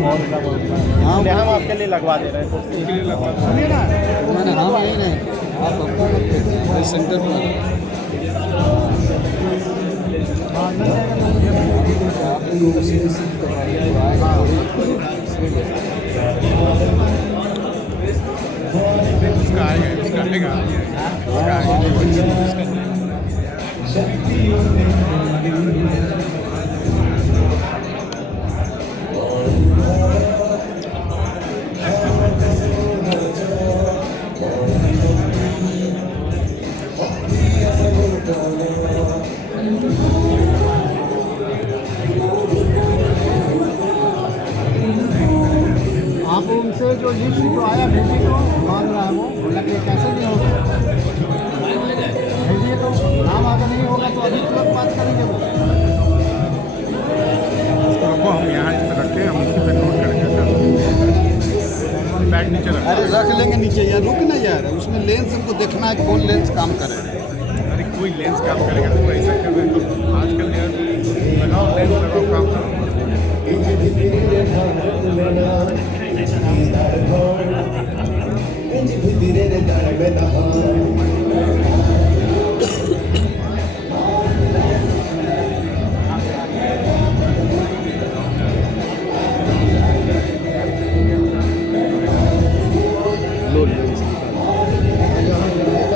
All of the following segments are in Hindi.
बहुत कम होता है। हाँ, इसलिए हम आपके लिए लगवा दे रहे हैं। सुनिए ना, मैंने हम यही नहीं, आप अपना मत कीजिए, मैं सेंटर पर आप लोग से रिसीव करवा लें तो आएगा उसका आएगा, उसका आएगा, उसका आएगा। आप उनसे जो लिस्ट जो आया भेजिए, तो मांग रहा है वो, बोला कि कैसे नहीं होगा, भेजिए तो नाम अगर नहीं होगा तो अभी तुरंत बात करेंगे वो। उसको रखो, हम यहाँ इस पर रखें, हम उसी पे नोट करके बैग नीचे रखो। अरे रख लेंगे नीचे यार, रुक ना यार, उसमें लेंस हमको देखना है कौन लेंस काम करे। अरे कोई लेंस काम करेगा तो ऐसा कर रहे हैं आजकल यार, लगाओ लेंस, लगाओ, काम करो।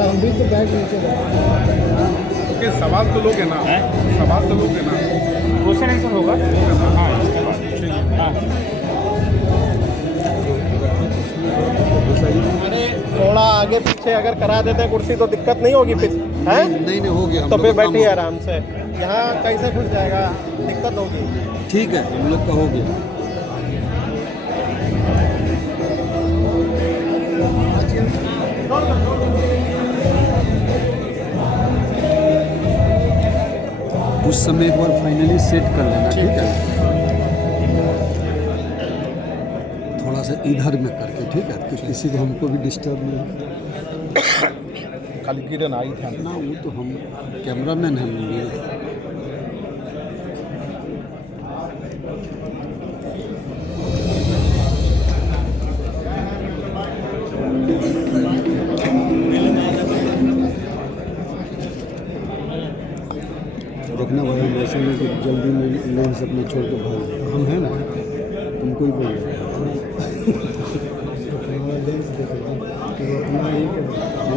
हम भी तो बैग नीचे ओके, सवाल तो लोगे ना, सवाल तो लोगे ना। क्वेश्चन आंसर होगा। हाँ, इसके बाद। हाँ। अरे थोड़ा आगे पीछे अगर करा देते हैं कुर्सी तो दिक्कत नहीं होगी फिर, है? नहीं हो गया, हम तो लोग फिर का काम बैठिए हो आराम से। यहाँ कैसे घुस जाएगा, दिक्कत होगी। गया। ठीक है, हम लोग का हो गया। उस समय एक बार फाइनली सेट कर लेना, ठीक है? थोड़ा सा इधर में करके, ठीक है, तो किसी को हमको भी डिस्टर्ब नहीं। खाली किरण आई था ना वो तो हम कैमरामैन हैं हम लोग। देखना भाई, वैसे में कि जल्दी में लेंस अपना छोड़ के भाग, हम हैं ना, तुमको ही बोल रहे हैं। लेंस देखो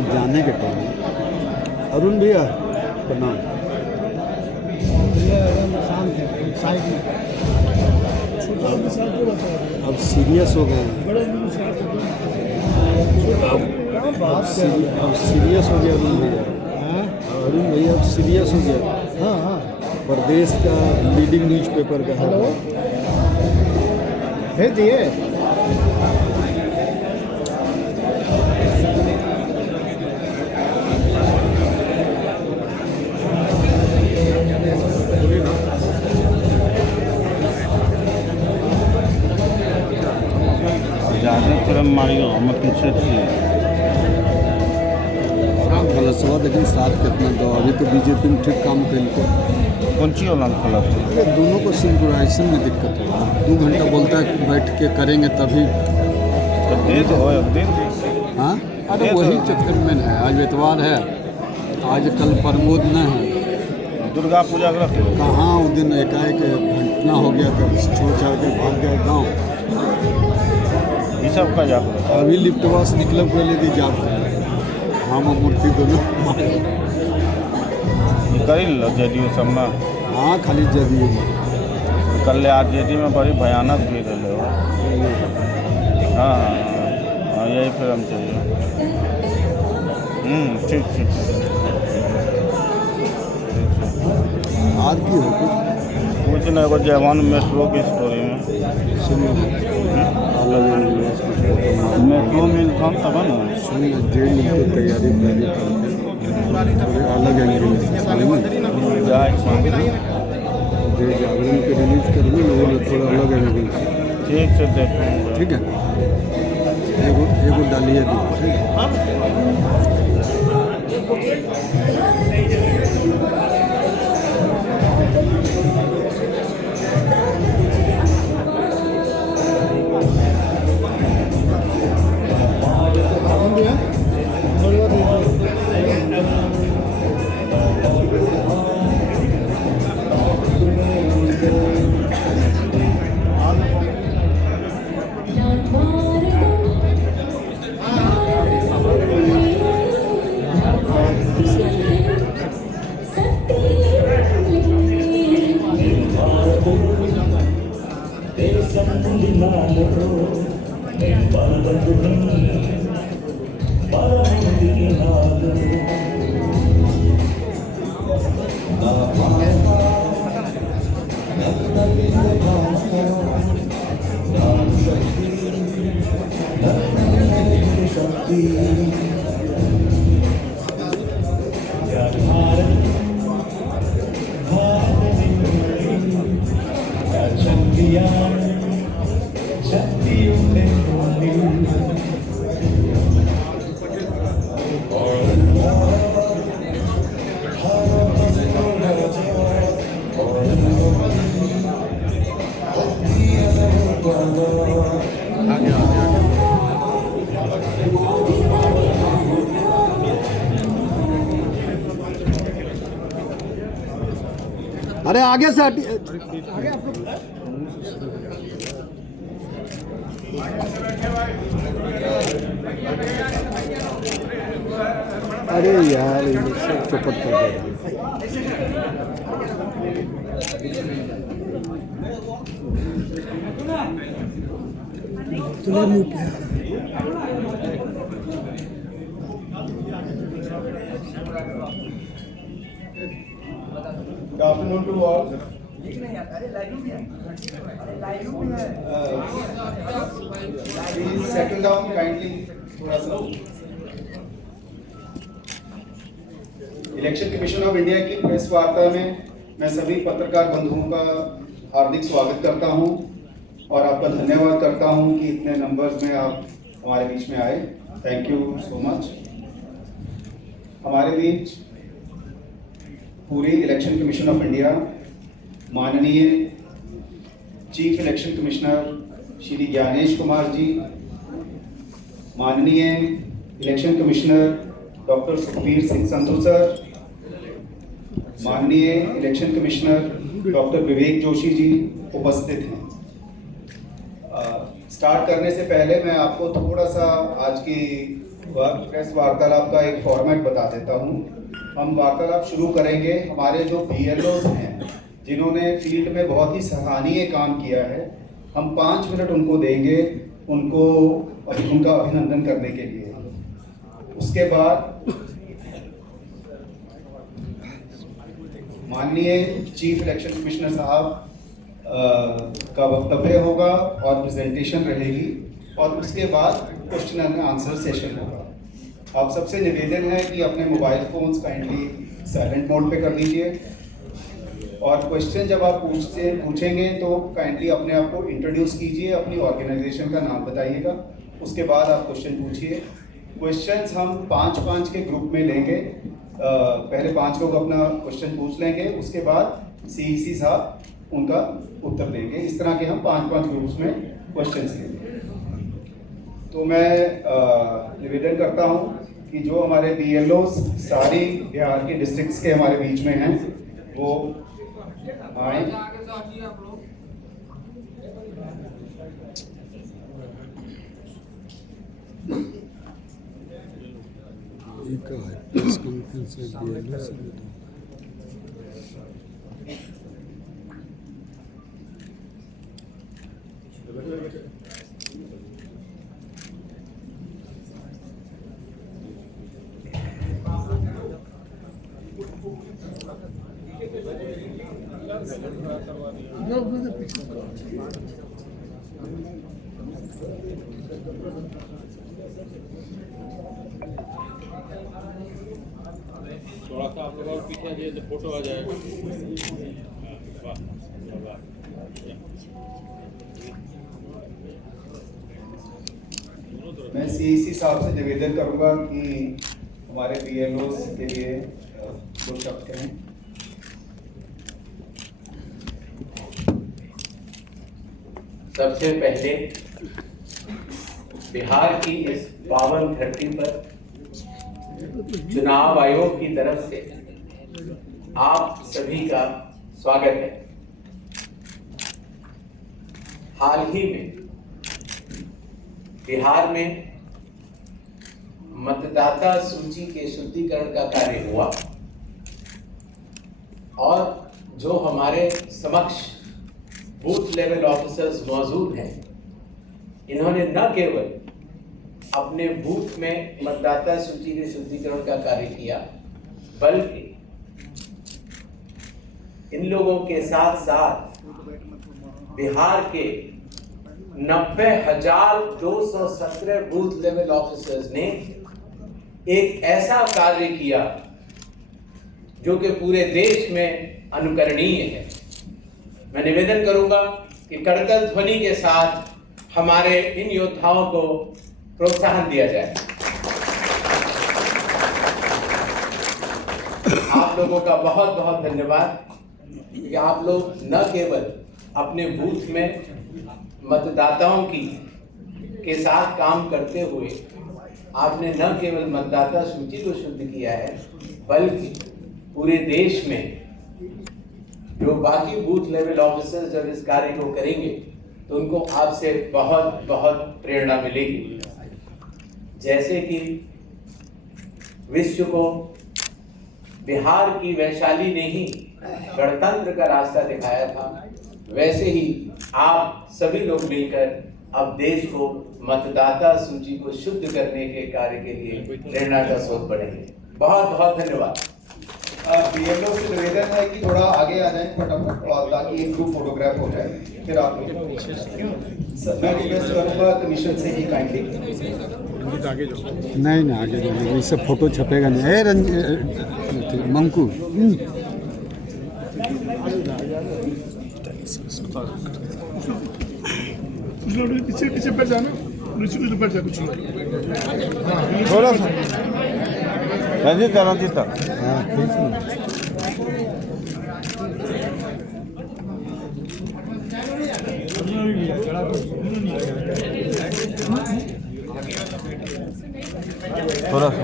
जाने के टाइम। अरुण भैया प्रणाम। अब सीरियस हो गए हैं, अब सीरियस हो गया अरुण भैया। अरुण भैया अब सीरियस हो गया। हाँ, प्रदेश का लीडिंग न्यूज़पेपर का है। भेज दिए। ज़्यादा फिल्म मारियो हम पीछे थे। गलत लेकिन साथ कितना दो, अभी तो बीजेपी में ठीक काम कर। कौन सी वाला खोला था? ये दोनों को सिंक्रोनाइजेशन में दिक्कत है। 2 घंटा बोलता है बैठ के करेंगे तभी। तो दे दो, दे दो। हाँ, अरे वही चक्कर में है। आज एतवार है, आज कल प्रमोद न है, दुर्गा पूजा का रख लो। कहाँ उस दिन एकाएक घटना हो गया था, छोड़ छाड़ के भाग गए गाँव। ये सब का जाप अभी लिफ्टवा से निकलब कर लेती जाप कर, हम मूर्ति दोनों कर लो जेडीयू सब में। हाँ, खाली जदयू कल आज जेडी में बड़ी भयानक भीड़ रहे हो। हाँ, यही फिल्म चाहिए। ठीक। आज की हो कुछ नहीं, एगो जवान मेट्रो की स्टोरी में। सुनो, अलग मेट्रो मिल था तब ना। सुनिए, जेल की तैयारी पहले थोड़े अलग एंगल से जो जागरण के रिलीज करेंगे ना, वो थोड़ा अलग एंगल से। ठीक से देखूँगा। ठीक है, एगो डालिए दो, ठीक है। अरे आगे से आगे आप लोग अरे यार ये सब चौपट कर दे Good afternoon to all. Please settle down kindly. थोड़ा सा इलेक्शन कमीशन ऑफ इंडिया की प्रेस वार्ता में मैं सभी पत्रकार बंधुओं का हार्दिक स्वागत करता हूं और आपका धन्यवाद करता हूं कि इतने नंबर्स में आप हमारे बीच में आए। Thank you so much. हमारे बीच पूरी इलेक्शन कमीशन ऑफ इंडिया, माननीय chief election commissioner Shri Gyanesh Kumar ji, माननीय election commissioner doctor Sukhbir Singh Sandhu sir, माननीय election commissioner doctor Vivek Joshi ji उपस्थित हैं। स्टार्ट करने से पहले मैं आपको थोड़ा सा आज की प्रेस वार्तालाप का एक फॉर्मेट बता देता हूँ। हम वार्तालाप शुरू करेंगे हमारे जो BLOs हैं जिन्होंने फील्ड में बहुत ही सराहनीय काम किया है। हम 5 मिनट उनको देंगे, उनका अभिनंदन करने के लिए। उसके बाद माननीय चीफ इलेक्शन कमिश्नर साहब का वक्तव्य होगा और प्रेजेंटेशन रहेगी और उसके बाद क्वेश्चन एंड आंसर सेशन होगा। आप सबसे निवेदन है कि अपने mobile phones kindly silent mode पे कर लीजिए और क्वेश्चन जब आप पूछेंगे तो काइंडली अपने आप को इंट्रोड्यूस कीजिए, अपनी ऑर्गेनाइजेशन का नाम बताइएगा, उसके बाद आप क्वेश्चन पूछिए। क्वेश्चंस हम 5-5 के ग्रुप में लेंगे। पहले 5 लोग अपना क्वेश्चन पूछ लेंगे, उसके बाद CEC साहब उनका उत्तर देंगे। इस तरह के हम 5-5 ग्रुप्स में क्वेश्चंस लेंगे। तो मैं निवेदन करता हूं कि जो हमारे BLOs सारी बिहार के डिस्ट्रिक्ट्स के हमारे बीच में हैं वो आए। थोड़ा सा आप लोग और पीछे जाइए तो फोटो आ जाएगा। मैं CEC साहब से निवेदन करूंगा कि हमारे BLOs के लिए 2 शब्द कहें। सबसे पहले बिहार की इस पावन धरती पर चुनाव आयोग की तरफ से आप सभी का स्वागत है। हाल ही में बिहार में मतदाता सूची के शुद्धिकरण का कार्य हुआ और जो हमारे समक्ष बूथ लेवल ऑफिसर्स मौजूद हैं, इन्होंने न केवल अपने बूथ में मतदाता सूची के शुद्धिकरण का कार्य किया, बल्कि इन लोगों के साथ साथ बिहार के 90,217 बूथ लेवल ऑफिसर्स ने एक ऐसा कार्य किया जो कि पूरे देश में अनुकरणीय है। मैं निवेदन करूंगा कि करतल ध्वनि के साथ हमारे इन योद्धाओं को प्रोत्साहन दिया जाए। आप लोगों का बहुत बहुत धन्यवाद कि आप लोग न केवल अपने बूथ में मतदाताओं के साथ काम करते हुए आपने न केवल मतदाता सूची को शुद्ध किया है, बल्कि पूरे देश में जो बाकी बूथ लेवल ऑफिसर्स जब इस कार्य को करेंगे तो उनको आपसे बहुत बहुत प्रेरणा मिलेगी। जैसे कि विश्व को बिहार की वैशाली ने ही गणतंत्र का रास्ता दिखाया था, वैसे ही आप सभी लोग मिलकर अब देश को मतदाता सूची को शुद्ध करने के कार्य के लिए प्रेरणा का स्रोत बढ़ेंगे। बहुत बहुत धन्यवाद। बीएलओ से निवेदन है कि थोड़ा आगे आ जाएं फटाफट, और ताकि एक ग्रुप फोटोग्राफ हो जाए, फिर आप लोग। मैं रिक्वेस्ट करूँगा कमीशन से ही काइंडली नहीं ना आगे जाने, इससे फोटो छपेगा नहीं। मंकू पीछे पीछे पर जाना, नीचे पर जा कुछ थोड़ा सा रंजीत तक। हाँ ठीक है। थोड़ा सा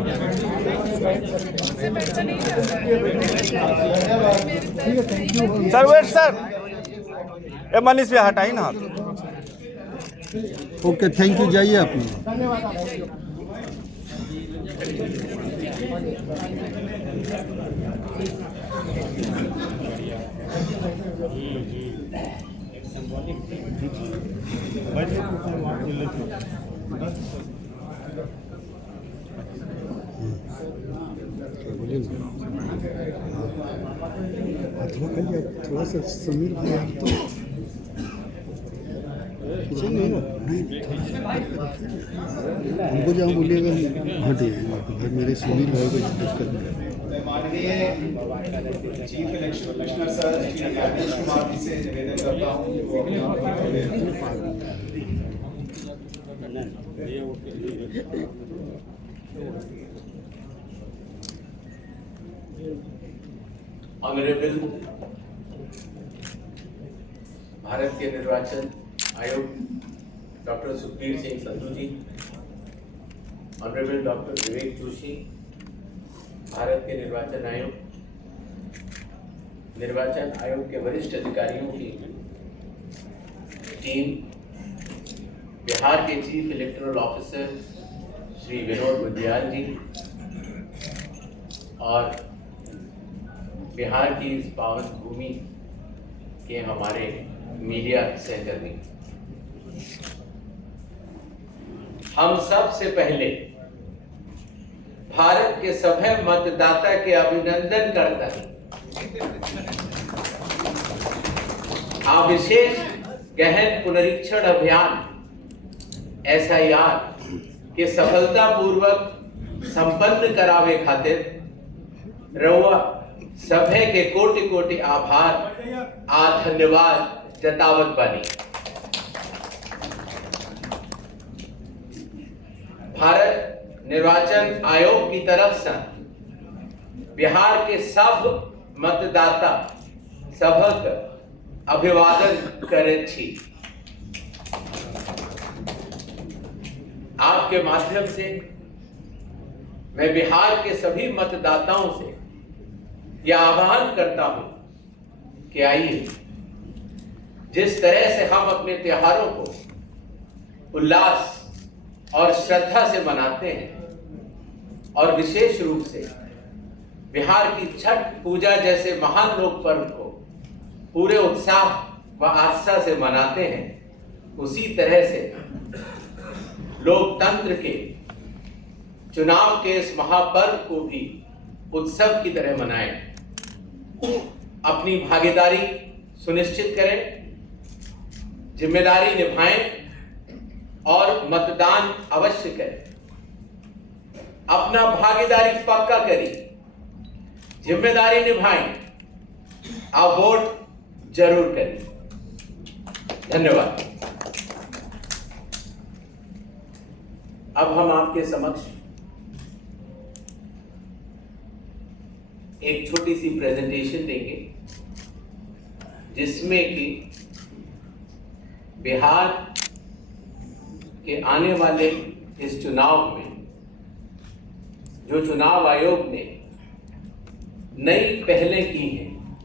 सर, वेट सर, ये मनीष पे हटाई ना हाथ। ओके, थैंक यू, जाइए अपने। थोड़ा सा समीर भाई आप तो नहीं ना, हमको जहाँ बोलिएगा हटिए, भाई मेरे सुनील भाई को दिक्कत नहीं। माननीय chief election commissioner sir Shri Rajesh Kumar ji से निवेदन करता हूँ कि वो ऑनरेबल भारत के निर्वाचन आयोग डॉक्टर सुखबीर सिंह संधू जी, ऑनरेबल डॉक्टर विवेक जोशी, भारत के निर्वाचन आयोग के वरिष्ठ अधिकारियों की टीम, बिहार के chief electoral officer Shri Vinod Budhiyal ji और बिहार की इस पावन भूमि के हमारे मीडिया सहकर्मी, हम सबसे पहले भारत के सभी मतदाता के अभिनंदन करता है। विशेष गहन पुनरीक्षण अभियान SIR के सफलतापूर्वक संपन्न करावे खातिर रउआ सभे के कोटि कोटि आभार आ धन्यवाद जतावत बानी। भारत निर्वाचन आयोग की तरफ से बिहार के सब मतदाता सभक अभिवादन करैत छी। आपके माध्यम से मैं बिहार के सभी मतदाताओं से यह आह्वान करता हूं कि आइए, जिस तरह से हम अपने त्योहारों को उल्लास और श्रद्धा से मनाते हैं और विशेष रूप से बिहार की छठ पूजा जैसे महान लोक पर्व को पूरे उत्साह व आस्था से मनाते हैं, उसी तरह से लोकतंत्र के चुनाव के इस महापर्व को भी उत्सव की तरह मनाएं। अपनी भागीदारी सुनिश्चित करें, जिम्मेदारी निभाएं और मतदान अवश्य करें। अपना भागीदारी पक्का करिए, जिम्मेदारी निभाएं, आप वोट जरूर करिए। धन्यवाद। अब हम आपके समक्ष एक छोटी सी प्रेजेंटेशन देंगे, जिसमें कि बिहार के आने वाले इस चुनाव में जो चुनाव आयोग ने नई पहलें की हैं,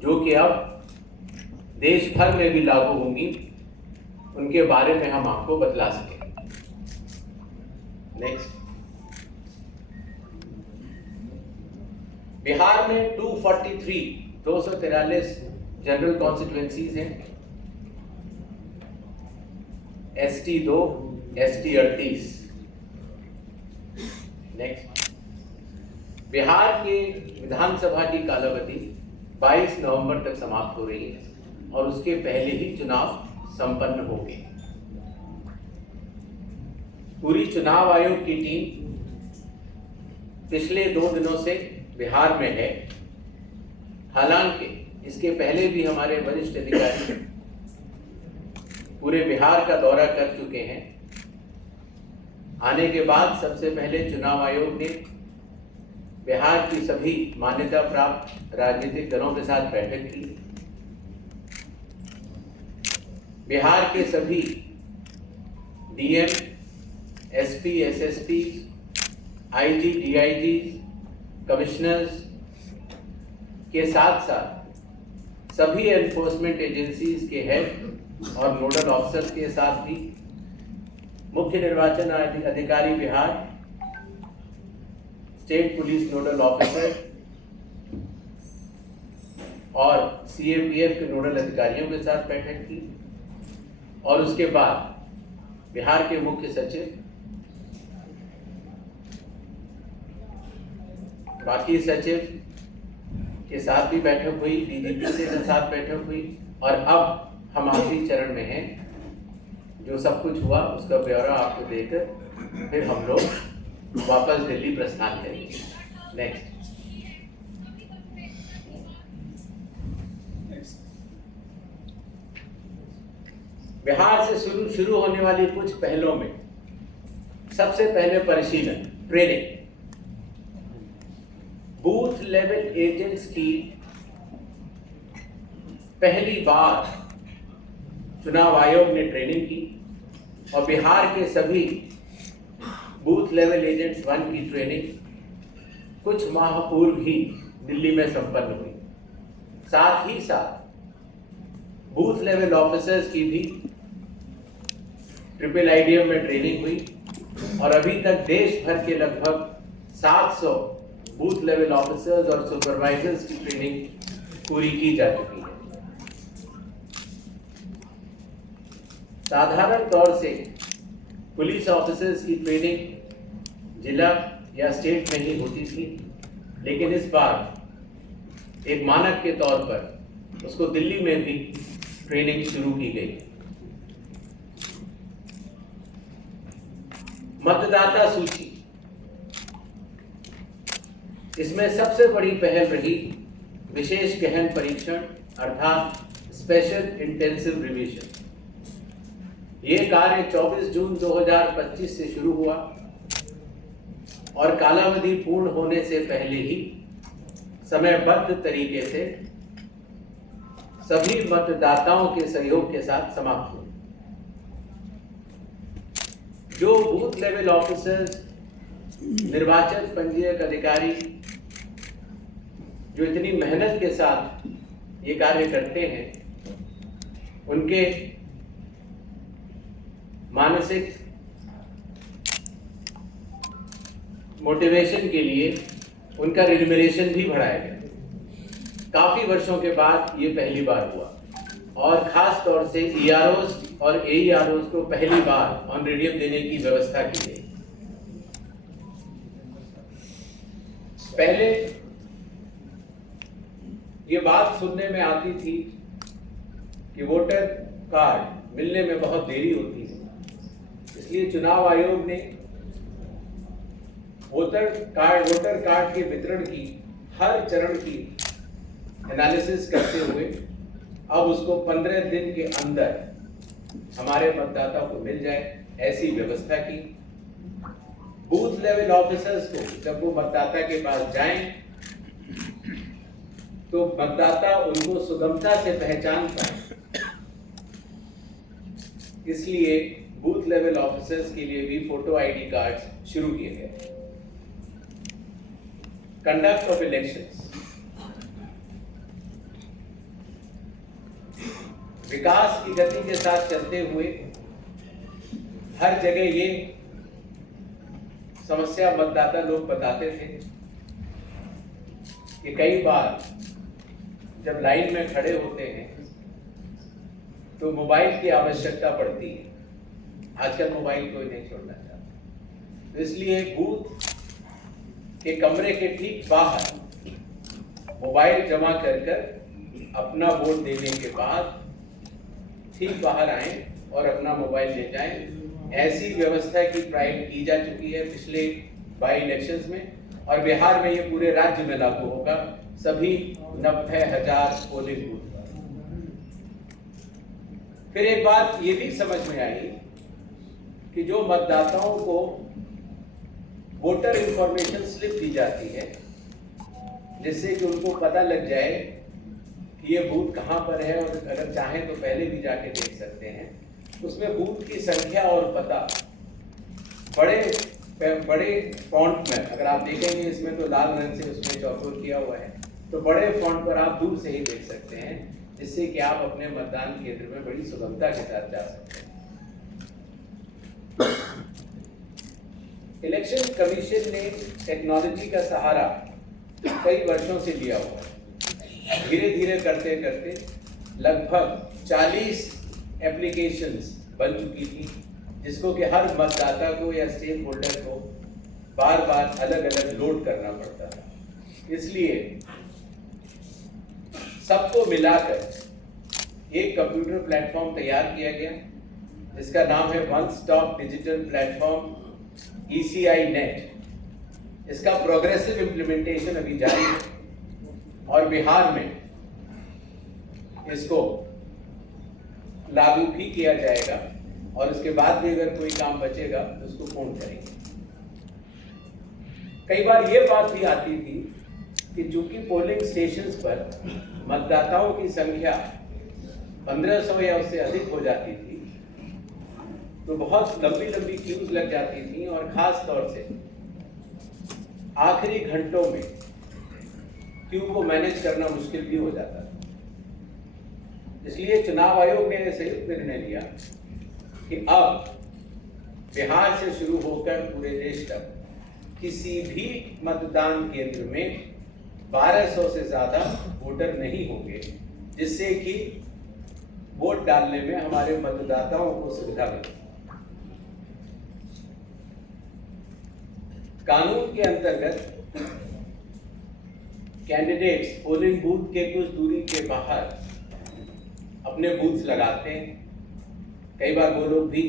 जो कि अब देश भर में भी लागू होंगी, उनके बारे में हम आपको बतला सकें। नेक्स्ट। बिहार में 243 जनरल कॉन्स्टिट्यूएंसीज हैं, ST 2, ST 38। नेक्स्ट। बिहार के विधानसभा की कालावधि 22 नवंबर तक समाप्त हो रही है और उसके पहले ही चुनाव संपन्न हो गए। पूरी चुनाव आयोग की टीम पिछले 2 दिनों से बिहार में है। हालांकि इसके पहले भी हमारे वरिष्ठ अधिकारी पूरे बिहार का दौरा कर चुके हैं। आने के बाद सबसे पहले चुनाव आयोग ने बिहार की सभी मान्यता प्राप्त राजनीतिक दलों के साथ बैठक की। बिहार के सभी DM, SP, SSP, IG, DIG, commissioners के साथ साथ सभी एनफोर्समेंट एजेंसीज के हेड और नोडल ऑफिसर्स के साथ भी मुख्य निर्वाचन अधिकारी Bihar, state police nodal officer और CAPF के नोडल अधिकारियों के साथ बैठक की। और उसके बाद बिहार के मुख्य सचिव, बाकी सचिव के साथ भी बैठक हुई, DGP के साथ बैठक हुई। और अब हम आखिरी चरण में हैं। जो सब कुछ हुआ उसका ब्यौरा आपको देकर फिर हम लोग वापस दिल्ली प्रस्थान करेंगे। नेक्स्ट। बिहार से शुरू होने वाली कुछ पहलों में सबसे पहले परिशीलन, ट्रेनिंग। बूथ लेवल एजेंट्स की पहली बार चुनाव आयोग ने ट्रेनिंग की और बिहार के सभी बूथ लेवल एजेंट्स 1 की ट्रेनिंग कुछ माह पूर्व ही दिल्ली में संपन्न हुई। साथ ही साथ बूथ लेवल ऑफिसर्स की भी ट्रिपल IDM में ट्रेनिंग हुई और अभी तक देश भर के लगभग 700 बूथ लेवल ऑफिसर्स और सुपरवाइजर्स की ट्रेनिंग पूरी की जा चुकी है। साधारण तौर से पुलिस ऑफिसर्स की ट्रेनिंग जिला या स्टेट में ही होती थी, लेकिन इस बार एक मानक के तौर पर उसको दिल्ली में भी ट्रेनिंग शुरू की गई। मतदाता सूची, इसमें सबसे बड़ी पहल रही विशेष गहन परीक्षण अर्थात स्पेशल इंटेंसिव रिवीजन। ये कार्य 24 जून 2025 से शुरू हुआ और कालावधि पूर्ण होने से पहले ही समयबद्ध तरीके से सभी मतदाताओं के सहयोग के साथ समाप्त हुई। जो बूथ लेवल ऑफिसर्स, निर्वाचन पंजीयक अधिकारी जो इतनी मेहनत के साथ ये कार्य करते हैं, उनके मानसिक मोटिवेशन के लिए उनका रिम्यूनरेशन भी बढ़ाया गया। काफी वर्षों के बाद ये पहली बार हुआ, और खास तौर से EROs और AEROs को पहली बार ऑन रेडियम देने की व्यवस्था की गई। पहले ये बात सुनने में आती थी कि वोटर कार्ड मिलने में बहुत देरी होती है, इसलिए चुनाव आयोग ने वोटर कार्ड के वितरण की हर चरण की एनालिसिस करते हुए अब उसको 15 दिन के अंदर हमारे मतदाता को मिल जाए, ऐसी व्यवस्था की। बूथ लेवल ऑफिसर्स को जब वो मतदाता के पास जाएं तो मतदाता उनको सुगमता से पहचान पाए, इसलिए बूथ लेवल ऑफिसर्स के लिए भी फोटो आईडी कार्ड्स शुरू किए गए। कंडक्ट ऑफ इलेक्शंस, विकास की गति के साथ चलते हुए हर जगह ये समस्या मतदाता लोग बताते थे कि कई बार जब लाइन में खड़े होते हैं तो मोबाइल की आवश्यकता पड़ती है। आजकल मोबाइल कोई नहीं छोड़ना चाहता, तो इसलिए बूथ के कमरे के ठीक बाहर मोबाइल जमा कर अपना वोट देने के बाद ठीक बाहर आए और अपना मोबाइल ले जाएं। ऐसी व्यवस्था की ट्रायल की जा चुकी है पिछले बाई इलेक्शंस में, और बिहार में ये पूरे राज्य में लागू होगा, सभी 90,000 पोलिंग बूथ पर। फिर एक बात ये भी समझ में आई कि जो मतदाताओं को वोटर इंफॉर्मेशन स्लिप दी जाती है, जिससे कि उनको पता लग जाए कि ये बूथ कहाँ पर है, और अगर चाहें तो पहले भी जाके देख सकते हैं, उसमें बूथ की संख्या और पता बड़े फॉन्ट में, अगर आप देखेंगे इसमें तो लाल रंग से उसमें चौकोर किया हुआ है, तो बड़े फॉन्ट पर आप दूर से ही देख सकते हैं, जिससे कि आप अपने मतदान केंद्र में बड़ी सुगमता के साथ जा सकते हैं। इलेक्शन कमीशन ने टेक्नोलॉजी का सहारा कई वर्षों से लिया हुआ है। धीरे धीरे करते करते लगभग 40 एप्लीकेशंस बन चुकी थी, जिसको कि हर मतदाता को या स्टेक होल्डर को बार बार अलग अलग लोड करना पड़ता था। इसलिए सबको मिलाकर एक कंप्यूटर प्लेटफॉर्म तैयार किया गया, जिसका नाम है one stop digital platform ECI net. इसका प्रोग्रेसिव इम्प्लीमेंटेशन अभी जारी है, और बिहार में इसको लागू भी किया जाएगा, और उसके बाद भी अगर कोई काम बचेगा तो उसको पूर्ण करेंगे। कई बार ये बात भी आती थी कि चूंकि पोलिंग स्टेशंस पर मतदाताओं की संख्या 1500 या उससे अधिक हो जाती थी, तो बहुत लंबी क्यूज लग जाती थी, और खास तौर से आखिरी घंटों में क्यू को मैनेज करना मुश्किल भी हो जाता था। इसलिए चुनाव आयोग ने संयुक्त निर्णय लिया कि अब बिहार से शुरू होकर पूरे देश तक किसी भी मतदान केंद्र में 1200 से ज्यादा वोटर नहीं होंगे, जिससे कि वोट डालने में हमारे मतदाताओं को सुविधा मिले। कानून के अंतर्गत कैंडिडेट्स पोलिंग बूथ के कुछ दूरी के बाहर अपने बूथ लगाते हैं। कई बार वो लोग भी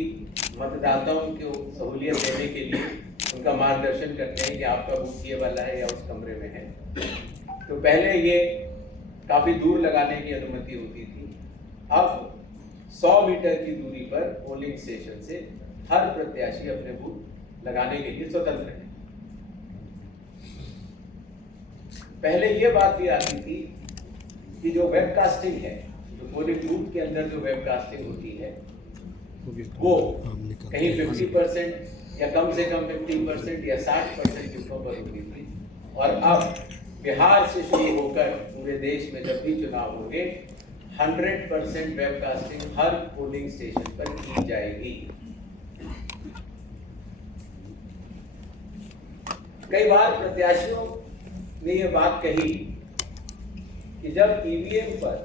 मतदाताओं को सहूलियत देने के लिए उनका मार्गदर्शन करते हैं कि आपका बूथ ये वाला है या उस कमरे में है। तो पहले ये काफी दूर लगाने की अनुमति होती थी, अब 100 मीटर की दूरी पर पोलिंग स्टेशन से हर प्रत्याशी अपने बूथ लगाने के लिए स्वतंत्र है। पहले ये बात भी आती थी कि जो वेबकास्टिंग है, जो पोलिंग बूथ के अंदर जो वेबकास्टिंग होती है, वो कहीं 50% या कम से कम 50% या 60% बूथों पर होती थी, और अब बिहार से शुरू होकर पूरे देश में जब भी चुनाव होंगे 100% वेबकास्टिंग हर पोलिंग स्टेशन पर की जाएगी। कई बार प्रत्याशियों ने यह बात कही कि जब ईवीएम पर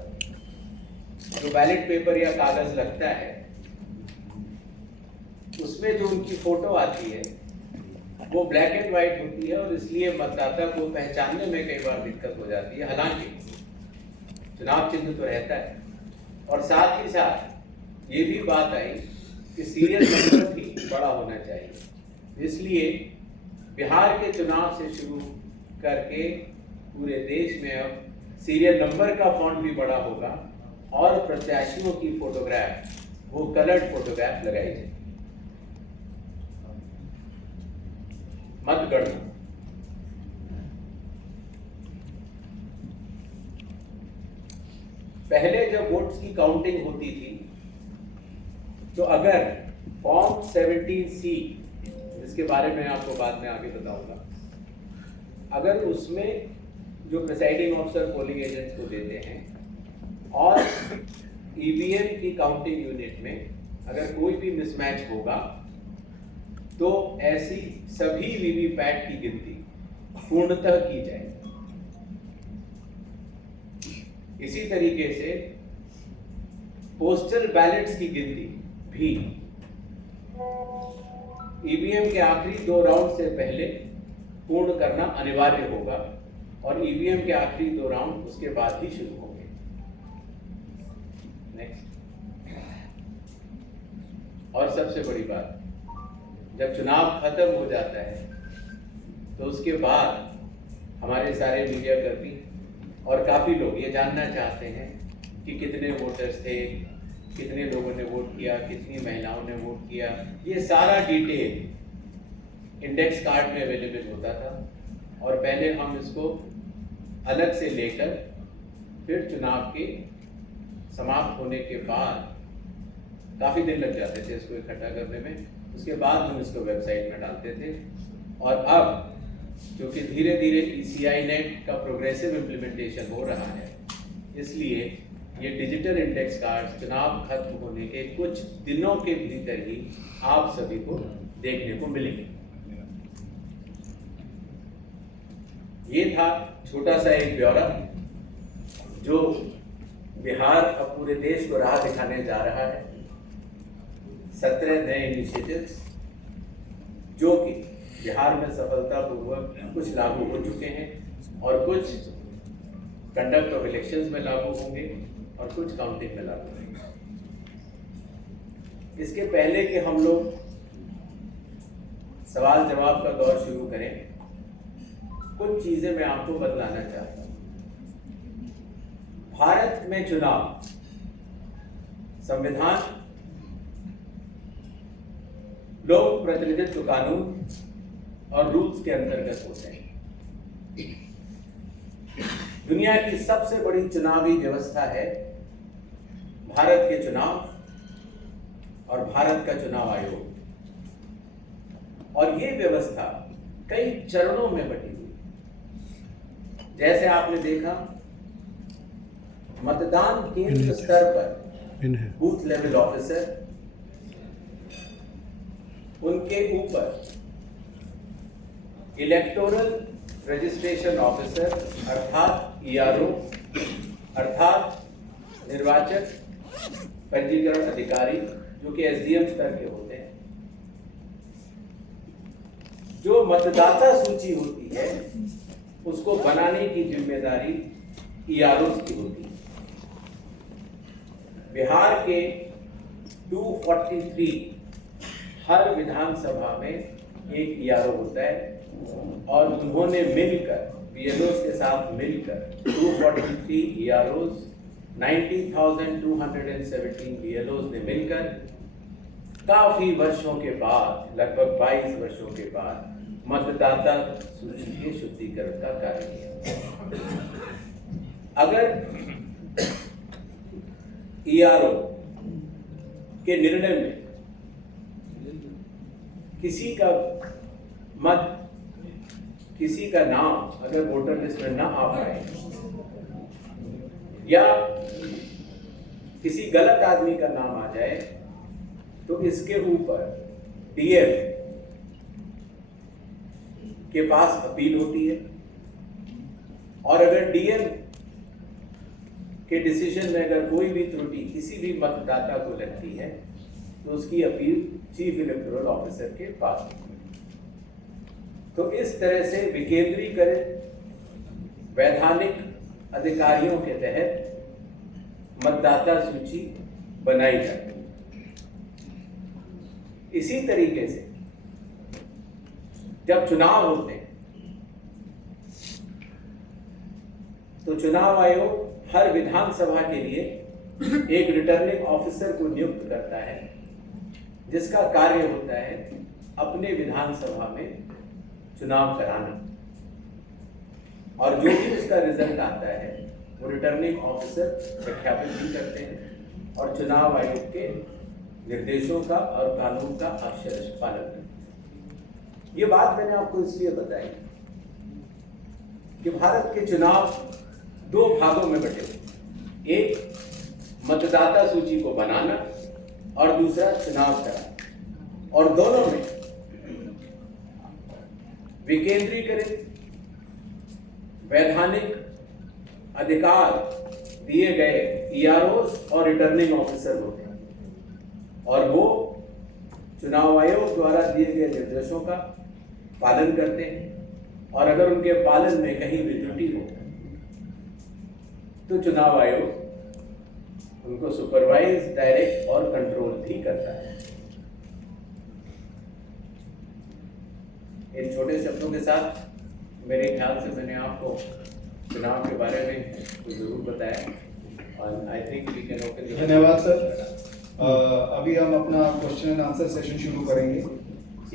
जो बैलेट पेपर या कागज लगता है उसमें जो उनकी फोटो आती है वो ब्लैक एंड व्हाइट होती है, और इसलिए मतदाता को पहचानने में कई बार दिक्कत हो जाती है। हालांकि चुनाव चिन्ह तो रहता है, और साथ ही साथ ये भी बात आई कि सीरियल नंबर भी बड़ा होना चाहिए। इसलिए बिहार के चुनाव से शुरू करके पूरे देश में अब सीरियल नंबर का फॉन्ट भी बड़ा होगा, और प्रत्याशियों की फोटोग्राफ वो कलर्ड फोटोग्राफ लगाई जाए। मतगणना पहले जब वोट्स की काउंटिंग होती थी तो अगर फॉर्म 17C, जिसके बारे में आपको बाद में आगे बताऊंगा, अगर उसमें जो प्रिसाइडिंग ऑफिसर पोलिंग एजेंट्स को देते हैं और ईवीएम की काउंटिंग यूनिट में अगर कोई भी मिसमैच होगा तो ऐसी सभी वीवीपैट की गिनती पूर्णतः की जाए। इसी तरीके से पोस्टल बैलेट्स की गिनती भी ईवीएम के आखिरी 2 राउंड से पहले पूर्ण करना अनिवार्य होगा, और ईवीएम के आखिरी 2 राउंड उसके बाद ही शुरू होंगे। नेक्स्ट, और सबसे बड़ी बात, जब चुनाव खत्म हो जाता है तो उसके बाद हमारे सारे मीडिया कर्मी और काफ़ी लोग ये जानना चाहते हैं कि कितने वोटर्स थे, कितने लोगों ने वोट किया, कितनी महिलाओं ने वोट किया। ये सारा डिटेल इंडेक्स कार्ड में अवेलेबल होता था, और पहले हम इसको अलग से लेकर फिर चुनाव के समाप्त होने के बाद काफ़ी दिन लग जाते थे इसको इकट्ठा करने में। उसके बाद हम इसको वेबसाइट में डालते थे, और अब क्योंकि धीरे धीरे ECI नेट का प्रोग्रेसिव इम्प्लीमेंटेशन हो रहा है, इसलिए ये डिजिटल इंडेक्स कार्ड चुनाव खत्म होने के कुछ दिनों के भीतर ही आप सभी को देखने को मिलेंगे। ये था छोटा सा एक ब्यौरा जो बिहार अब पूरे देश को राह दिखाने जा रहा है। 17 नए इनिशिएटिव्स जो कि बिहार में सफलतापूर्वक कुछ लागू हो चुके हैं, और कुछ कंडक्ट ऑफ इलेक्शंस में लागू होंगे, और कुछ काउंटिंग में लागू होंगे। इसके पहले कि हम लोग सवाल जवाब का दौर शुरू करें, कुछ चीजें मैं आपको बतलाना चाहता हूं। भारत में चुनाव संविधान, लोक प्रतिनिधित्व कानून और रूल्स के अंतर्गत होते हैं। दुनिया की सबसे बड़ी चुनावी व्यवस्था है भारत के चुनाव और भारत का चुनाव आयोग, और ये व्यवस्था कई चरणों में बटी हुई। जैसे आपने देखा, मतदान केंद्र स्तर पर बूथ लेवल ऑफिसर, उनके ऊपर इलेक्टोरल रजिस्ट्रेशन ऑफिसर अर्थात ERO, अर्थात निर्वाचक पंजीकरण अधिकारी, जो कि SDM स्तर के होते हैं। जो मतदाता सूची होती है उसको बनाने की जिम्मेदारी EROs की होती है। बिहार के 243 हर विधानसभा में एक ERO होता है, और उन्होंने मिलकर BLOs के साथ मिलकर 243 EROs, 90,217 BLOs ने मिलकर काफी वर्षों के बाद, लगभग 22 वर्षों के बाद, मतदाता सूची के शुद्धिकरण का कार्य किया। अगर ERO के निर्णय में किसी का मत, किसी का नाम अगर वोटर लिस्ट में ना आ पाए, या किसी गलत आदमी का नाम आ जाए, तो इसके ऊपर DM के पास अपील होती है, और अगर DM के डिसीजन में अगर कोई भी त्रुटि किसी भी मतदाता को लगती है तो उसकी अपील चीफ इलेक्टोरल ऑफिसर के पास होगी। तो इस तरह से विकेंद्रीकृत वैधानिक अधिकारियों के तहत मतदाता सूची बनाई जाती है। इसी तरीके से जब चुनाव होते हैं तो चुनाव आयोग हर विधानसभा के लिए एक रिटर्निंग ऑफिसर को नियुक्त करता है, जिसका कार्य होता है अपने विधानसभा में चुनाव कराना, और जो भी उसका रिजल्ट आता है वो रिटर्निंग ऑफिसर सत्यापित भी करते हैं और चुनाव आयोग के निर्देशों का और कानून का अक्षरशः पालन करते हैं। ये बात मैंने आपको इसलिए बताई कि भारत के चुनाव दो भागों में बटे हुए, एक मतदाता सूची को बनाना और दूसरा चुनाव कराना, और दोनों में विकेंद्रीकृत वैधानिक अधिकार दिए गए ईआरओस और रिटर्निंग ऑफिसर होते हैं, और वो चुनाव आयोग द्वारा दिए गए निर्देशों का पालन करते हैं, और अगर उनके पालन में कहीं भी त्रुटि हो तो चुनाव आयोग उनको सुपरवाइज, डायरेक्ट और कंट्रोल भी करता है। इन छोटे शब्दों के साथ मेरे ख्याल से मैंने आपको चुनाव के बारे में कुछ जरूर बताया, और I think we can open. धन्यवाद सर। अभी हम अपना क्वेश्चन एंड आंसर सेशन शुरू करेंगे।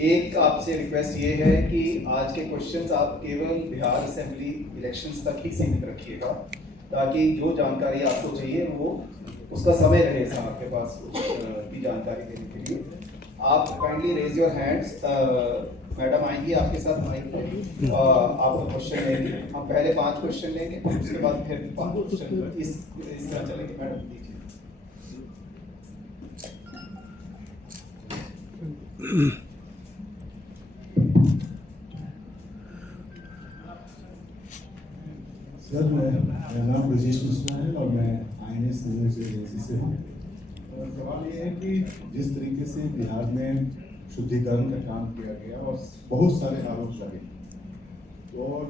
एक आपसे रिक्वेस्ट ये है कि आज के क्वेश्चंस आप केवल बिहार असेंबली इलेक्शंस तक ही सीमित रखिएगा, ताकि जो जानकारी आपको चाहिए वो उसका समय रहे सर आपके पास की जानकारी देने के लिए। आप kindly raise your hands. Madam आएंगी आपके साथ माइक पे, आपको क्वेश्चन लेंगे। हम पहले 5 क्वेश्चन लेंगे, उसके बाद फिर 5 क्वेश्चन इस तरह चलेंगे। मैडम दीजिए। सर, मेरा नाम ब्रजेश मिश्रा है और मैं INS न्यूज़ एजेंसी से हूँ। और सवाल ये है कि जिस तरीके से बिहार में शुद्धिकरण का काम किया गया और बहुत सारे आरोप लगे, और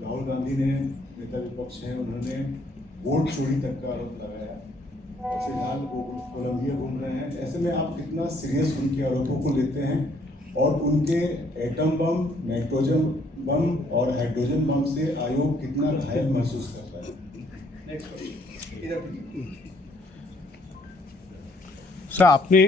राहुल गांधी ने, नेता विपक्ष हैं, उन्होंने वोट चोरी तक का आरोप लगाया और फिलहाल वो कोलंबिया घूम रहे हैं। ऐसे में आप कितना सीरियस उनके आरोपों को लेते हैं और उनके एटम बम, नाइट्रोजन बम और हाइड्रोजन बम से आयोग कितना घायल महसूस करता है? नेक्स्ट क्वेश्चन इधर। सर, आपने